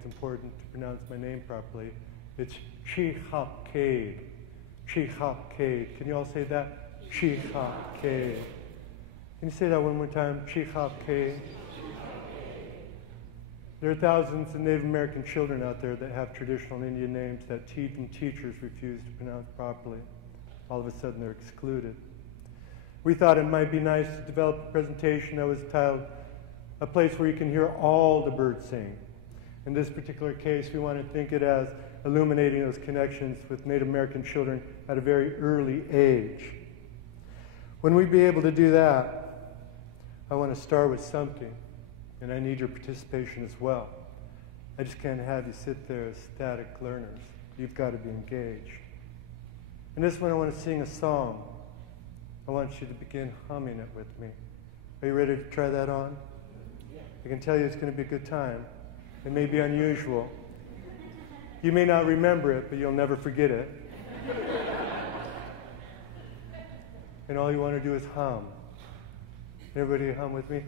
it's important to pronounce my name properly. It's CHiXapkaid. CHiXapkaid. Can you all say that? CHiXapkaid. Can you say that one more time? CHiXapkaid. There are thousands of Native American children out there that have traditional Indian names that teachers refuse to pronounce properly. All of a sudden they're excluded. We thought it might be nice to develop a presentation that was titled "A Place Where You Can Hear All the Birds Sing." In this particular case, we want to think it as illuminating those connections with Native American children at a very early age. When we be able to do that, I want to start with something, and I need your participation as well. I just can't have you sit there as static learners. You've got to be engaged. And this one I want to sing a song. I want you to begin humming it with me. Are you ready to try that on? I can tell you it's going to be a good time. It may be unusual. You may not remember it, but you'll never forget it. And all you want to do is hum. Everybody hum with me?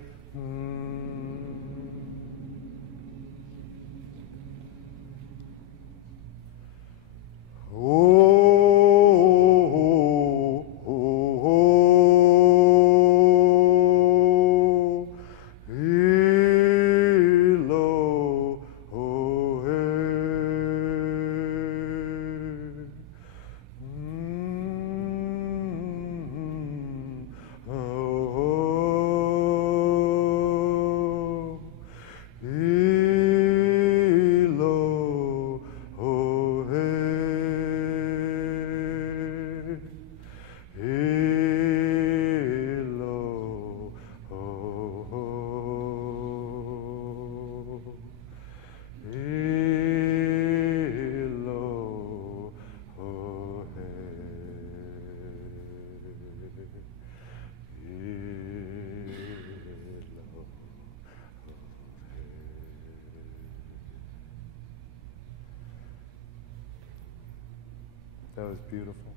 That was beautiful.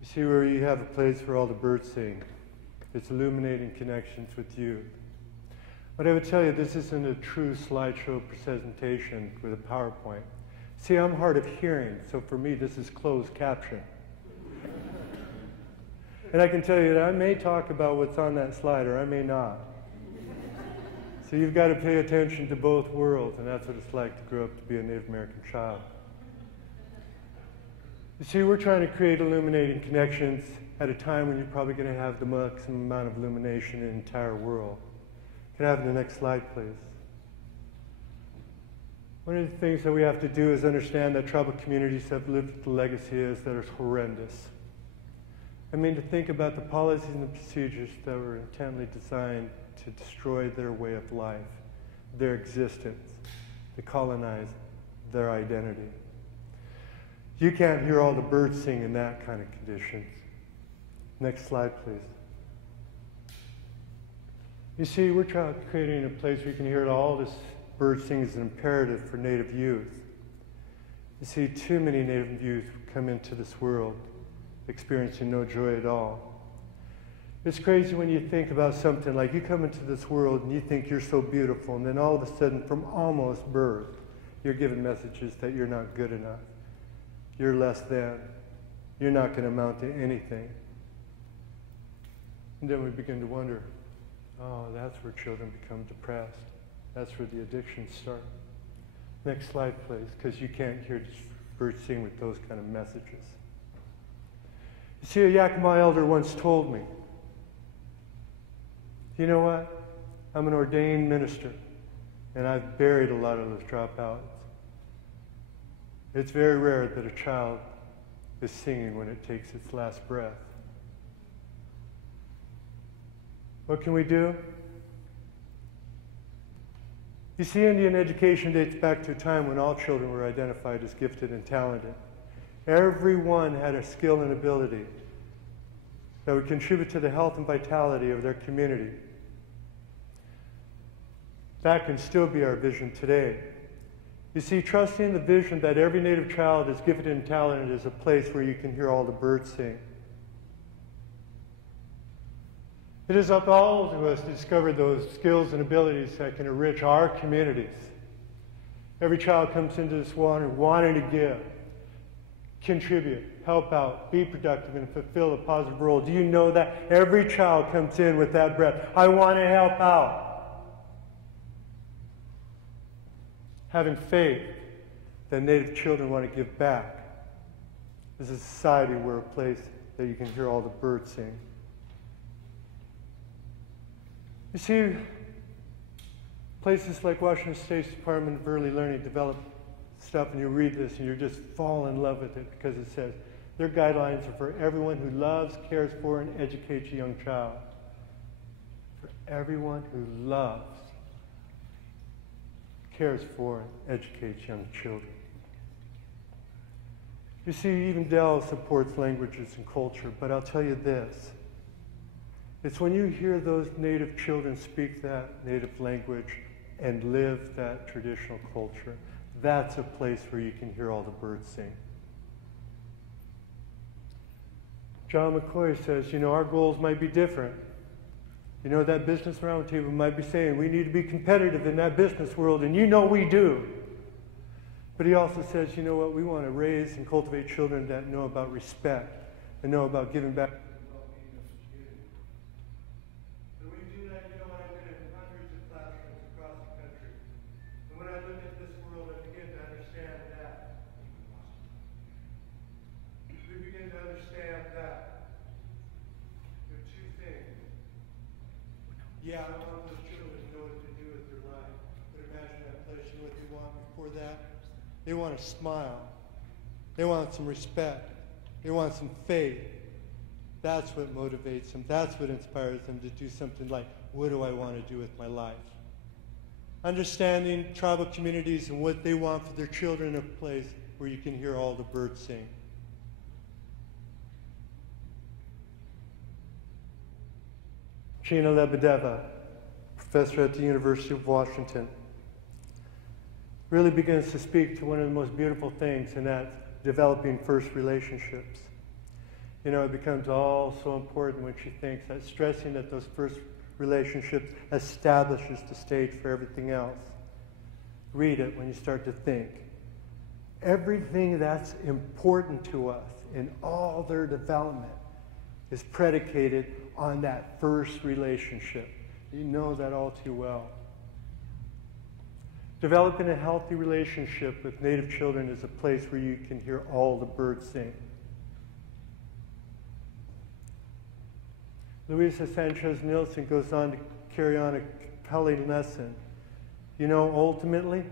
You see where you have a place for all the birds sing. It's illuminating connections with you. But I would tell you, this isn't a true slideshow presentation with a PowerPoint. See, I'm hard of hearing, so for me this is closed caption. And I can tell you that I may talk about what's on that slide, or I may not. So you've got to pay attention to both worlds, and that's what it's like to grow up to be a Native American child. You see, we're trying to create illuminating connections at a time when you're probably going to have the maximum amount of illumination in the entire world. Can I have the next slide, please? One of the things that we have to do is understand that tribal communities have lived the legacies that are horrendous. I mean, to think about the policies and the procedures that were intently designed to destroy their way of life, their existence, to colonize their identity. You can't hear all the birds sing in that kind of conditions. Next slide, please. You see, we're creating a place where you can hear it all. This bird sing is an imperative for Native youth. You see, too many Native youth come into this world experiencing no joy at all. It's crazy when you think about something like you come into this world and you think you're so beautiful, and then all of a sudden, from almost birth, you're given messages that you're not good enough. You're less than. You're not going to amount to anything. And then we begin to wonder, oh, that's where children become depressed. That's where the addictions start. Next slide, please, because you can't hear birds sing with those kind of messages. You see, a Yakima elder once told me, you know what? I'm an ordained minister, and I've buried a lot of those dropouts. It's very rare that a child is singing when it takes its last breath. What can we do? You see, Indian education dates back to a time when all children were identified as gifted and talented. Everyone had a skill and ability that would contribute to the health and vitality of their community. That can still be our vision today. You see, trusting the vision that every Native child is gifted and talented is a place where you can hear all the birds sing. It is up to all of us to discover those skills and abilities that can enrich our communities. Every child comes into this water wanting to give, contribute, help out, be productive, and fulfill a positive role. Do you know that? Every child comes in with that breath. I want to help out. Having faith that Native children want to give back. This is a society where a place that you can hear all the birds sing. You see, places like Washington State's Department of Early Learning develop stuff, and you read this and you just fall in love with it because it says their guidelines are for everyone who loves, cares for, and educates a young child. For everyone who loves, cares for, and educates young children. You see, even Dell supports languages and culture, but I'll tell you this. It's when you hear those Native children speak that Native language and live that traditional culture, that's a place where you can hear all the birds sing. John McCoy says, you know, our goals might be different. You know, that business roundtable might be saying we need to be competitive in that business world, and you know we do. But he also says, you know what, we want to raise and cultivate children that know about respect and know about giving back. Yeah, I want those children to know what to do with their life. But imagine that place, you know what they want before that? They want a smile. They want some respect. They want some faith. That's what motivates them. That's what inspires them to do something like, what do I want to do with my life? Understanding tribal communities and what they want for their children, a place where you can hear all the birds sing. Sheena Lebedeva, professor at the University of Washington, really begins to speak to one of the most beautiful things, and that's developing first relationships. You know, it becomes all so important when she thinks that stressing that those first relationships establishes the stage for everything else. Read it when you start to think. Everything that's important to us in all their development is predicated on that first relationship. You know that all too well. Developing a healthy relationship with Native children is a place where you can hear all the birds sing. Louisa Sanchez-Nielsen goes on to carry on a compelling lesson. You know, ultimately,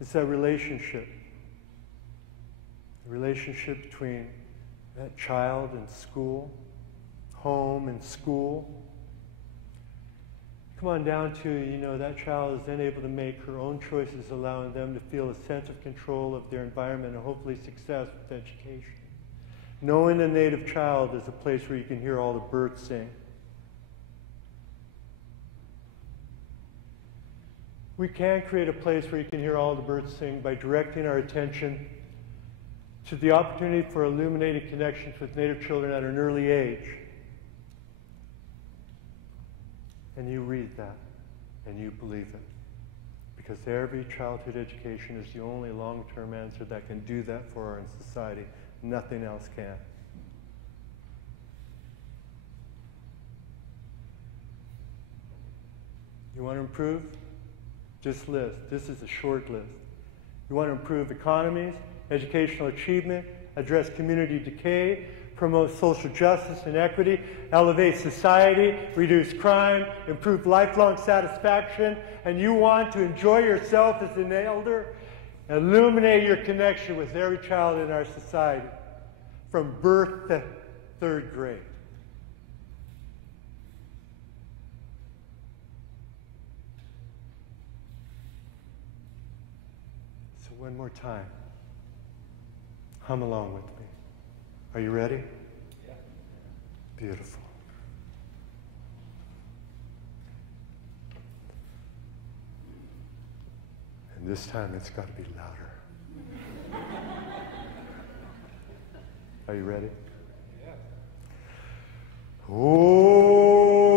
it's that relationship. The relationship between that child and school, home and school. Come on down to, you know, that child is then able to make her own choices, allowing them to feel a sense of control of their environment and hopefully success with education. Knowing a Native child is a place where you can hear all the birds sing. We can create a place where you can hear all the birds sing by directing our attention to the opportunity for illuminating connections with Native children at an early age. And you read that, and you believe it. Because every childhood education is the only long-term answer that can do that for our society. Nothing else can. You want to improve? Just list. This is a short list. You want to improve economies, educational achievement, address community decay, promote social justice and equity, elevate society, reduce crime, improve lifelong satisfaction, and you want to enjoy yourself as an elder, illuminate your connection with every child in our society from birth to third grade. So one more time, hum along with me. Are you ready? Yeah. Beautiful. And this time it's got to be louder. Are you ready? Yeah. Oh.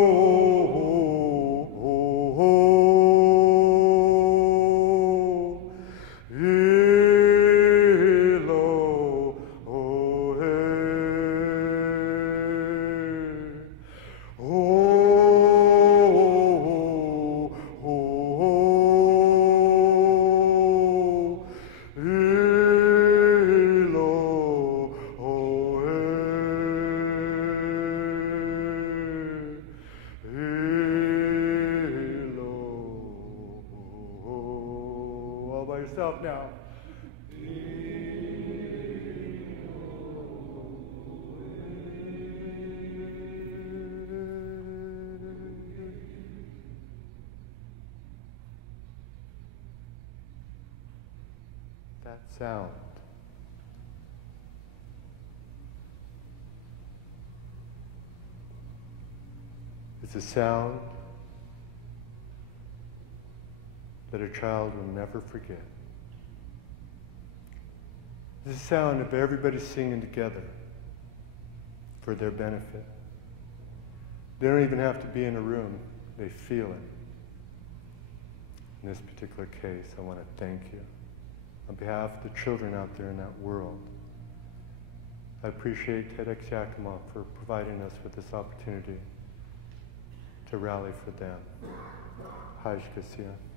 now. That sound is a sound that a child will never forget. It's the sound of everybody singing together for their benefit. They don't even have to be in a room, they feel it. In this particular case, I want to thank you. On behalf of the children out there in that world, I appreciate TEDxYakima for providing us with this opportunity to rally for them. CHiXapkaid.